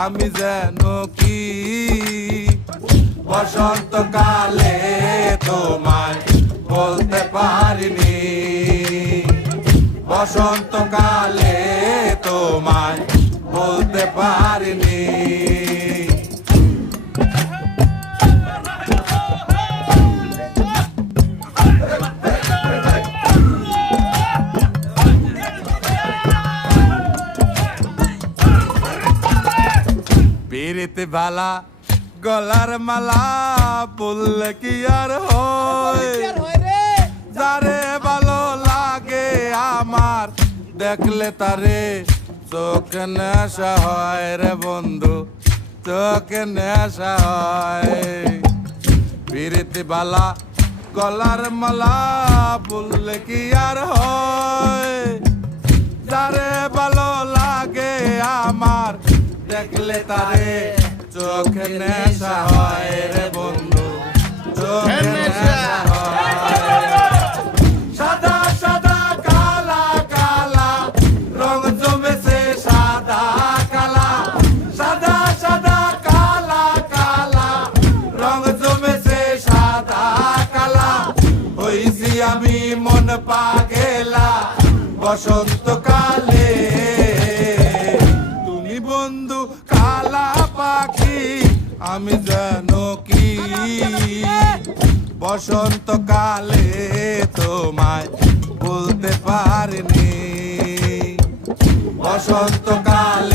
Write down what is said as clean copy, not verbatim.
আমি যেন কি বসন্তকালে তোমায় বলতে পারিনি, বসন্তকালে তোমায় বলতে পারিনি। পিরিতি ভালা গলার মালা বললে কি আর হয়, যারে ভালো লাগে আমার দেখলে তারে চোখে নেশা হয় রে বন্ধু, চোখে নেশা হয়। পিরিতি ভালা গলার মালা বললে কি আর হয়, যারে ভালো লাগে আমার দেখলে তারে চোখে নেশা হয় রে বন্ধু, চোখে নেশা হয়। সাদা সাদা কালা কালা রং জমেছে সাদা কালা, সাদা সাদা কালা কালা রং জমেছে সাদা কালা। হইছি আমি মন পাগেলা বসন্তকালে, বন্ধু কালা পাখি আমি যেন কি বসন্তকালে তোমায় বলতে পারিনি, বসন্তকালে